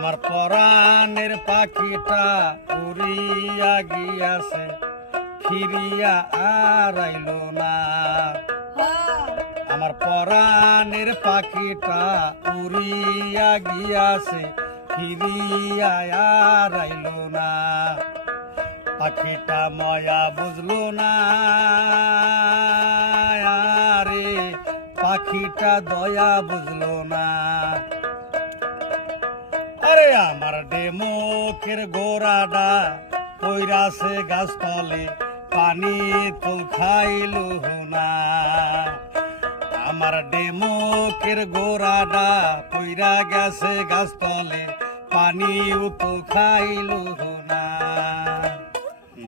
আমার পরাণের পাখিটা উড়িয়া গিয়াছে, ফিরিয়া আর আইলো না। আমার পরাণের পাখিটা উড়িয়া গিয়াছে, ফিরিয়া আর আইলো না। পাখিটা ময়া বুঝলো না রে, পাখিটা দয়া বুঝলো না। আরে আমার ডেমকের গোড়াডা পইরাছে গাছতলে, পানি তো খাইলো না। আমার ডেমকের গোড়াডা পইরা গেছে গাছতলে, পানিও তো খাইলো না।